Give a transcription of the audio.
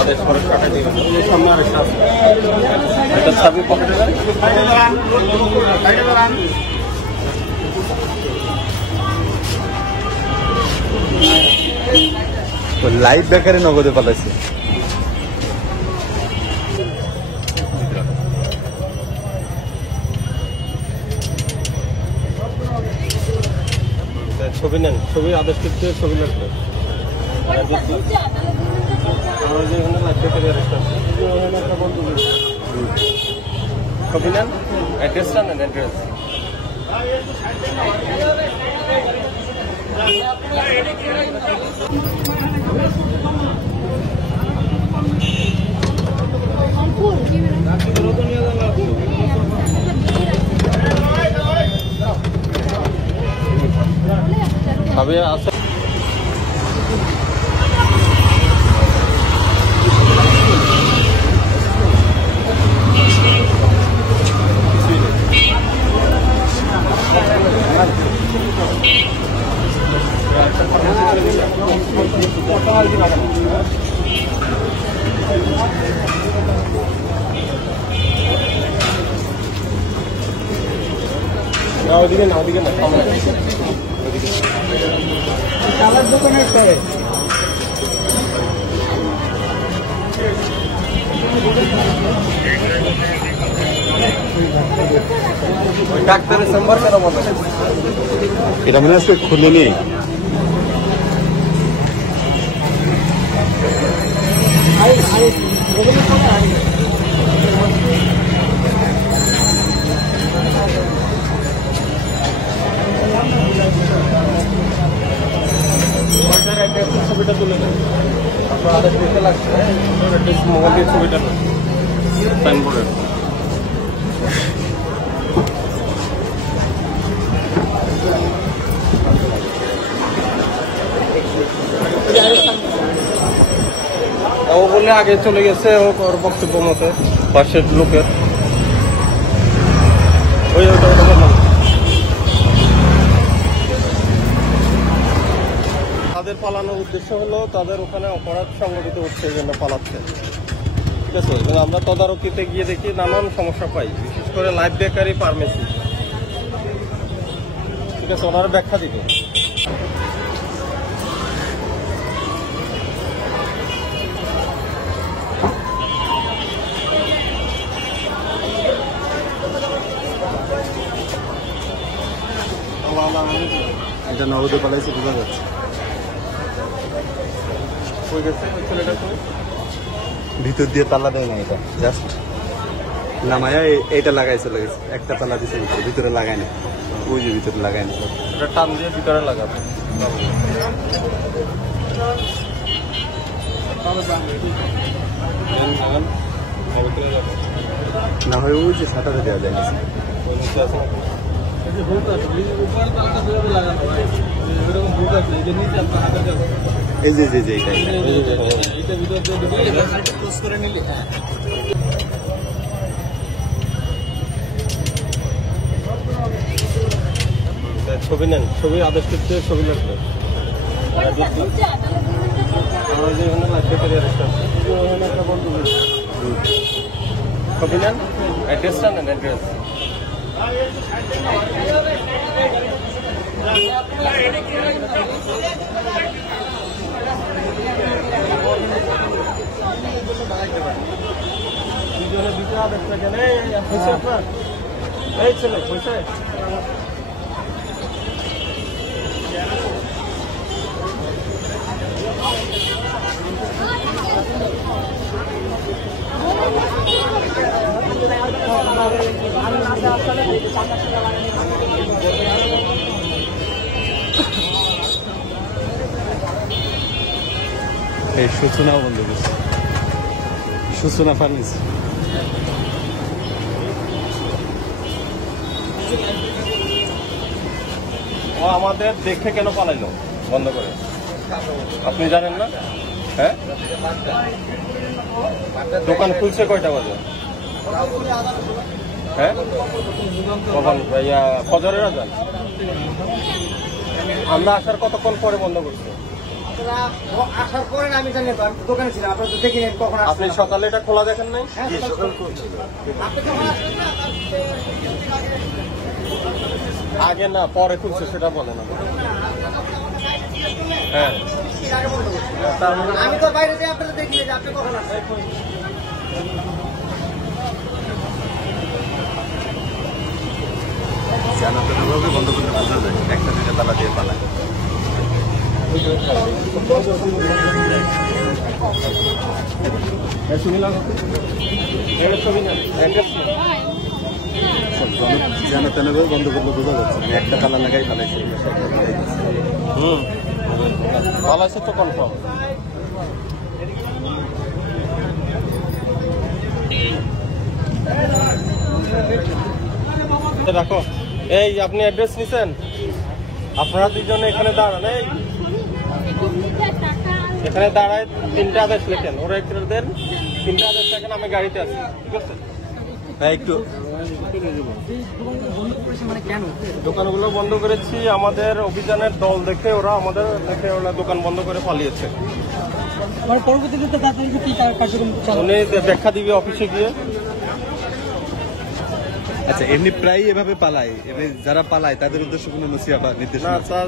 আদেশ করে টাকা দিয়ে সামনে আর একটা এটা চাবি পকেটে দেন লাইভ বেকারে নগদে পালাইছে। ছবি নেন, ছবি আদেশ করতে ছবি লাগবে। ছবি নেন, অ্যাড্রেসটা নেন, অ্যাড্রেস সবই আছে। ওদিকে না, ওদিকে না, কালার দোকানে ডাক্তারের চেম্বার কেন বন্ধ? এটা মনে হচ্ছে খুলেনি। ছবিটা তুলে নেন, আপনার আদেশ দিতে লাগছে। মোবাইল দিয়ে ছবিটা নেন সাইনবোর্ডের। ও বলে আগে চলে গেছে ওর বক্তব্য মতে পাশের লোকের ওইটা তাদের পালানোর উদ্দেশ্য হলো তাদের ওখানে অপরাধ সংগঠিত হচ্ছে, এই জন্য পালাচ্ছে। ঠিক আছে, এবং আমরা তদারকিতে গিয়ে দেখি নানান সমস্যা পাই, বিশেষ করে লাইফ বেকারি ফার্মেসি। ঠিক আছে, ওনারা ব্যাখ্যা দিবে। এটা নগদে পালাইছে বোঝা যাচ্ছে। ভিতর দিয়ে তালা দেয় না, এটা জাস্ট নামায়া এইটা লাগাই চলে গেছে। একটা তালা দিছে ভিতরে লাগায় না, ওই যে ভিতরে লাগায় না, এটা টান দিয়ে ভিতরে লাগাবে। না হয় ওই যে ছাতাতে দেওয়া যায়। এই যে যে এইটাই ছবি নেন, ছবি আদেশ করতে ছবি লাগবে। ছবি নেন, অ্যাড্রেসটা নেন, অ্যাড্রেস এই ছেলে পয়সা এই সূচনা বন্ধ করছে, সূচনা ফার্মেসি। ও আমাদের দেখে কেন পালাইলো বন্ধ করে, আপনি জানেন না? হ্যাঁ, দোকান খুলছে কয়টা বাজে? হ্যাঁ, কখন? ফজরের আজান। আমরা আসার কতক্ষণ পরে বন্ধ করছি? আপনারা আসার পরে না আমি জানি না, আমি দোকানে ছিলাম, আপনারা তো দেখিনি কখন আপনি সকালে এটা খোলা দেখেন নাই? হ্যাঁ, আপনি যখন আসলেন না, আগে না পরে খুলছে সেটা বলেন না। হ্যাঁ আগে বন্ধ করছি। তার মানে আমি তো বাইরে যাই, আপনারা দেখিনি যে আপনি কখন আসলেন। জানাতে বন্ধ করতে বোঝা যায় একটা দুইটা তালা দিয়ে পালায়। ছবি নেন, অ্যাড্রেস নেন। জানাতে বন্ধ করলে বোঝা যাচ্ছে না, একটা তালা লাগাই পালাইছে। ভালো আছে তো কনফার্ম। রাখো। এই আপনি অ্যাড্রেস নিছেন? আপনারা দুইজনে এখানে দাঁড়ান। এই এখানে দাঁড়ায় 3টা আদেশ লেখেন, ওরা একটু দেন। 3টা আদেশ লেখেন, আমি গাড়িতে আছি, ঠিক আছে? হ্যাঁ একটু মানে কেন? দোকানগুলো বন্ধ করেছি আমাদের অভিযানের দল দেখে, ওরা আমাদের দেখে ওরা দোকান বন্ধ করে পালিয়েছে। পরবর্তীতে তাদের কি কার্যক্রম চালু? উনি ব্যাখ্যা দিবে অফিসে গিয়ে। আচ্ছা, এমনি প্রায় এভাবে পালায়, যারা পালায় তাদের উদ্দেশ্য কোনো নসিহত বা নির্দেশ না স্যার